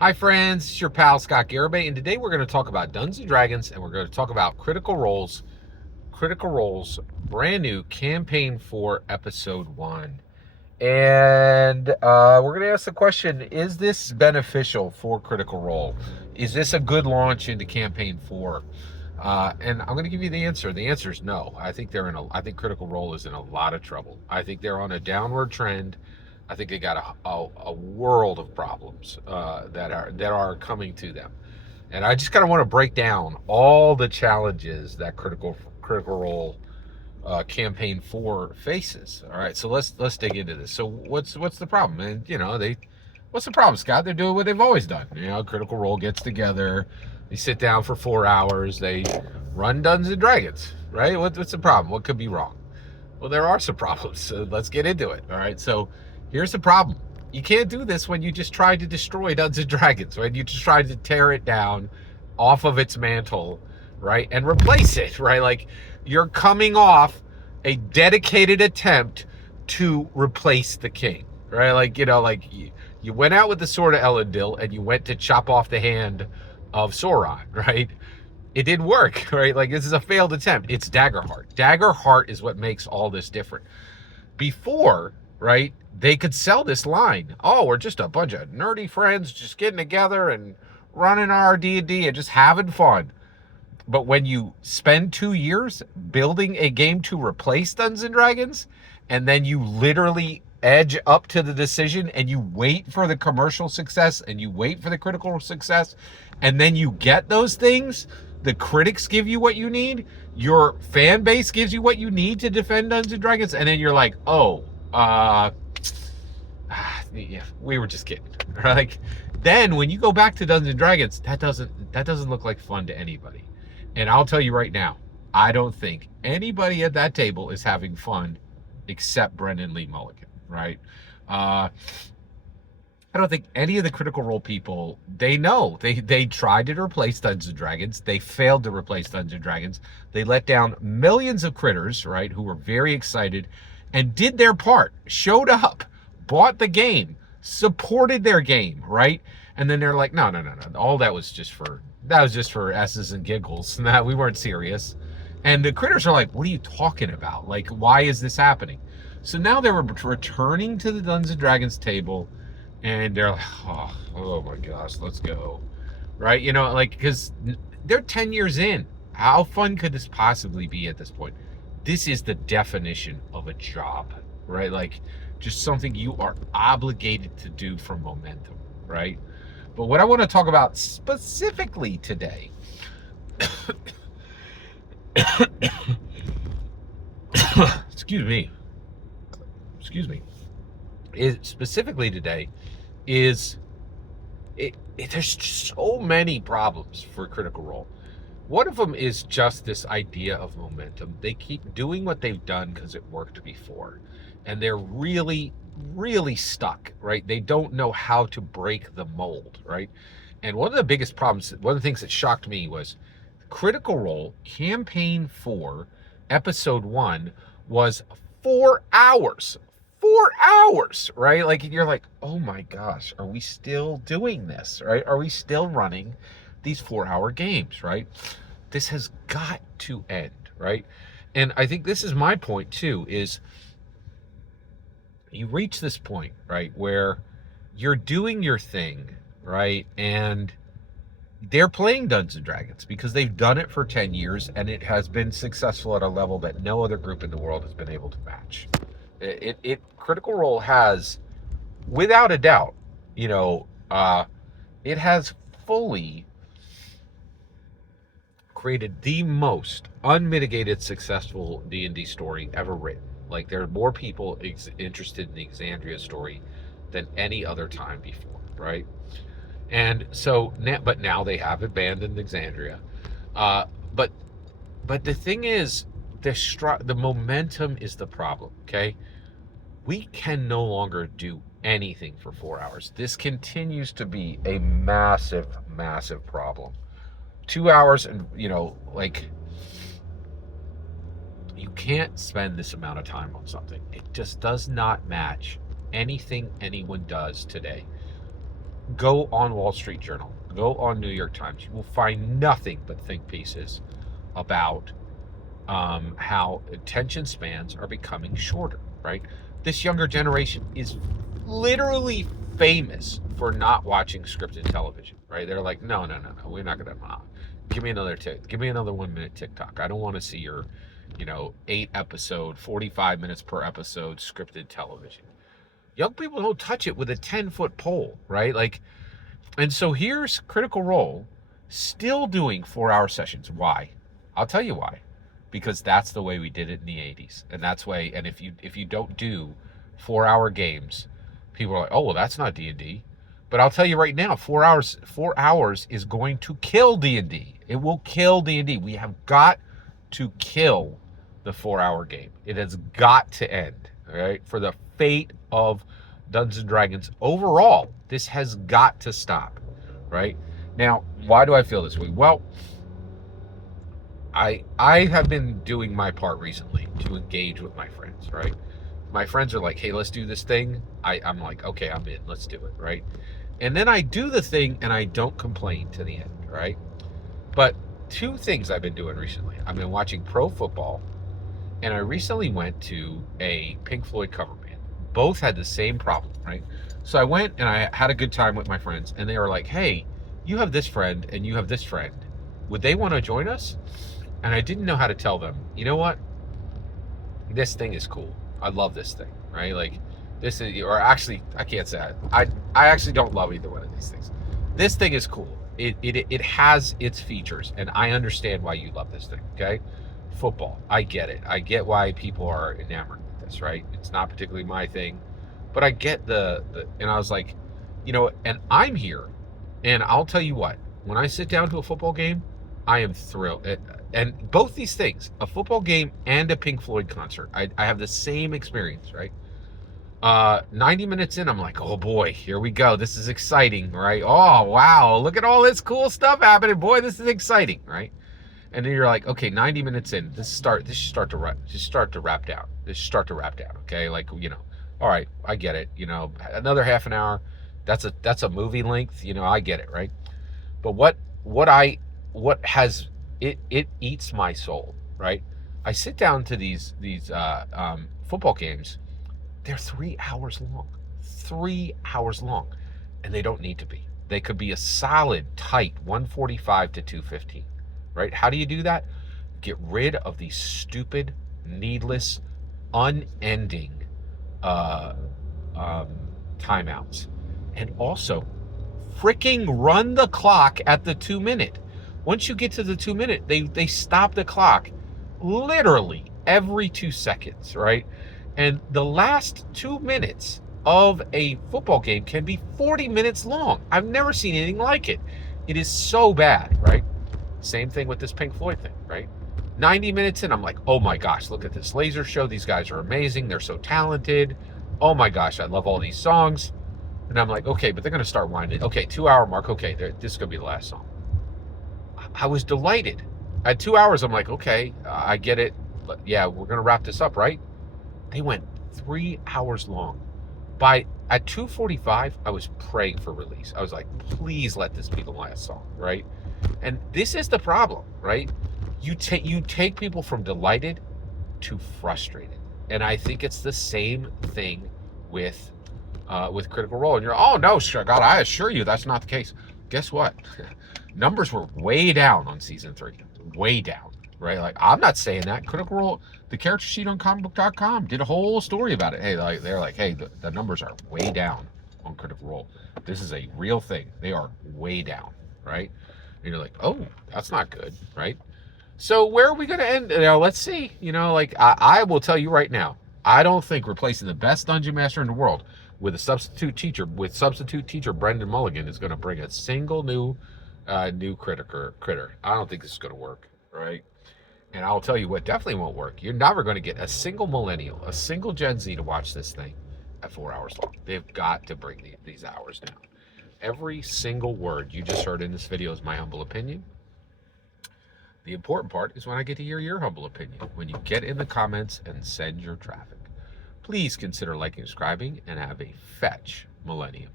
Hi friends, it's your pal Scott Garibay, and today we're going to talk about Dungeons and Dragons, and we're going to talk about Critical Role's brand new campaign for episode 1. And we're going to ask the question, is this beneficial for Critical Role? Is this a good launch into campaign 4? And I'm going to give you the answer. The answer is no. I think Critical Role is in a lot of trouble. I think they're on a downward trend. I think they got a world of problems that are coming to them, and I just kind of want to break down all the challenges that Critical Role campaign 4 faces. All right, so let's dig into this. So what's the problem? And what's the problem, Scott? They're doing what they've always done. Critical Role gets together, they sit down for 4 hours, they run Dungeons and Dragons. Right? What's the problem? What could be wrong? Well, there are some problems, so let's get into it. All right, so here's the problem. You can't do this when you just tried to destroy Dungeons and Dragons, when you just tried to tear it down off of its mantle, right, and replace it, right? Like, you're coming off a dedicated attempt to replace the king, right? You went out with the sword of Elendil and you went to chop off the hand of Sauron, right? It didn't work, right? Like, this is a failed attempt. It's Daggerheart. Daggerheart is what makes all this different. Before, right, they could sell this line. Oh, we're just a bunch of nerdy friends just getting together and running our D&D and just having fun. But when you spend 2 years building a game to replace Dungeons and Dragons, and then you literally edge up to the decision and you wait for the commercial success and you wait for the critical success, and then you get those things, the critics give you what you need, your fan base gives you what you need to defend Dungeons and Dragons, and then you're like, oh, yeah, we were just kidding. Like, then when you go back to Dungeons and Dragons, that doesn't look like fun to anybody. And I'll tell you right now, I don't think anybody at that table is having fun except Brendan Lee Mulligan, right? I don't think any of the Critical Role people, they know. They tried to replace Dungeons and Dragons. They failed to replace Dungeons and Dragons. They let down millions of critters, right, who were very excited and did their part, showed up, bought the game, supported their game, right? And then they're like, no. All that was just for S's and giggles. Nah, we weren't serious. And the critters are like, what are you talking about? Like, why is this happening? So now they're returning to the Dungeons and Dragons table, and they're like, oh my gosh, let's go. Right? Because they're 10 years in. How fun could this possibly be at this point? This is the definition of a job, right? Like, just something you are obligated to do for momentum, right? But what I want to talk about specifically today excuse me, is specifically today is there's just so many problems for Critical Role. One of them is just this idea of momentum. They keep doing what they've done because it worked before, and they're really, really stuck, right? They don't know how to break the mold, right? And one of the biggest problems, one of the things that shocked me was Critical Role Campaign 4, Episode 1 was 4 hours. 4 hours, right? Like, you're like, oh my gosh, are we still doing this, right? Are we still running these 4-hour games, right? This has got to end, right? And I think this is my point too, is you reach this point, right, where you're doing your thing, right? And they're playing Dungeons and Dragons because they've done it for 10 years and it has been successful at a level that no other group in the world has been able to match. Critical Role has, without a doubt, it has fully created the most unmitigated successful D&D story ever written. Like, there are more people interested in the Exandria story than any other time before, right? And so, but now they have abandoned Exandria. But the thing is, the momentum is the problem, okay? We can no longer do anything for 4 hours. This continues to be a massive, massive problem. 2 hours, and you can't spend this amount of time on something. It just does not match anything anyone does today. Go on Wall Street Journal, go on New York Times. You will find nothing but think pieces about how attention spans are becoming shorter, right? This younger generation is literally famous for not watching scripted television, right? They're like, no, no, no, no, we're not gonna. Give me another give me another 1 minute TikTok. I don't want to see your, 8 episode, 45 minutes per episode scripted television. Young people don't touch it with a 10-foot pole, right? Like, and so here's Critical Role still doing 4-hour sessions. Why? I'll tell you why. Because that's the way we did it in the 80s. And that's way, and if you don't do 4-hour games, people are like, oh, well, that's not D&D. But I'll tell you right now, 4 hours is going to kill D&D. It will kill D&D. We have got to kill the 4-hour game. It has got to end, all right? For the fate of Dungeons and Dragons overall, this has got to stop, right? Now, why do I feel this way? Well, I have been doing my part recently to engage with my friends, right? My friends are like, hey, let's do this thing. I'm like, okay, I'm in. Let's do it, right? And then I do the thing and I don't complain to the end, right? But 2 things I've been doing recently. I've been watching pro football, and I recently went to a Pink Floyd cover band. Both had the same problem, right? So I went and I had a good time with my friends, and they were like, hey, you have this friend and you have this friend. Would they want to join us? And I didn't know how to tell them, you know what? This thing is cool. I love this thing, right? Like, this is, or actually, I can't say that. I actually don't love either one of these things. This thing is cool. It has its features, and I understand why you love this thing, okay? Football, I get it. I get why people are enamored with this, right? It's not particularly my thing, but I get and I was like, and I'm here, and I'll tell you what, when I sit down to a football game, I am thrilled. And both these things, a football game and a Pink Floyd concert, I have the same experience, right? 90 minutes in, I'm like, oh boy, here we go. This is exciting, right? Oh, wow, look at all this cool stuff happening. Boy, this is exciting, right? And then you're like, okay, 90 minutes in, this should start to wrap down. Okay? Like, all right, I get it. Another half an hour, that's a movie length, I get it, right? But what has it eats my soul, right? I sit down to these football games. They're 3 hours long. 3 hours long. And they don't need to be. They could be a solid, tight 145 to 215. Right? How do you do that? Get rid of these stupid, needless, unending timeouts. And also, freaking run the clock at the 2-minute. Once you get to the 2-minute, they stop the clock literally every 2 seconds, right? And the last 2 minutes of a football game can be 40 minutes long. I've never seen anything like it. It is so bad, right? Same thing with this Pink Floyd thing, right? 90 minutes in, I'm like, oh my gosh, look at this laser show. These guys are amazing. They're so talented. Oh my gosh, I love all these songs. And I'm like, okay, but they're going to start winding. Okay, 2-hour mark. Okay, this is going to be the last song. I was delighted. At 2 hours, I'm like, okay, I get it. But yeah, we're going to wrap this up, right? They went 3 hours long. At 2:45, I was praying for release. I was like, please let this be the last song, right? And this is the problem, right? You take people from delighted to frustrated. And I think it's the same thing with Critical Role. And you're, oh no, God, I assure you that's not the case. Guess what? Numbers were way down on season 3. Way down, right? Like, I'm not saying that. Critical Role, the character sheet on comicbook.com did a whole story about it. Hey, they're like, hey, the numbers are way down on Critical Role. This is a real thing. They are way down, right? And you're like, oh, that's not good, right? So where are we going to end? Let's see. I will tell you right now, I don't think replacing the best dungeon master in the world with a substitute teacher, Brendan Mulligan, is going to bring a single new critter. I don't think this is going to work, right? And I'll tell you what definitely won't work. You're never going to get a single millennial, a single Gen Z to watch this thing at 4 hours long. They've got to bring these hours down. Every single word you just heard in this video is my humble opinion. The important part is when I get to hear your humble opinion, when you get in the comments and send your traffic. Please consider liking and subscribing, and have a fetch millennium.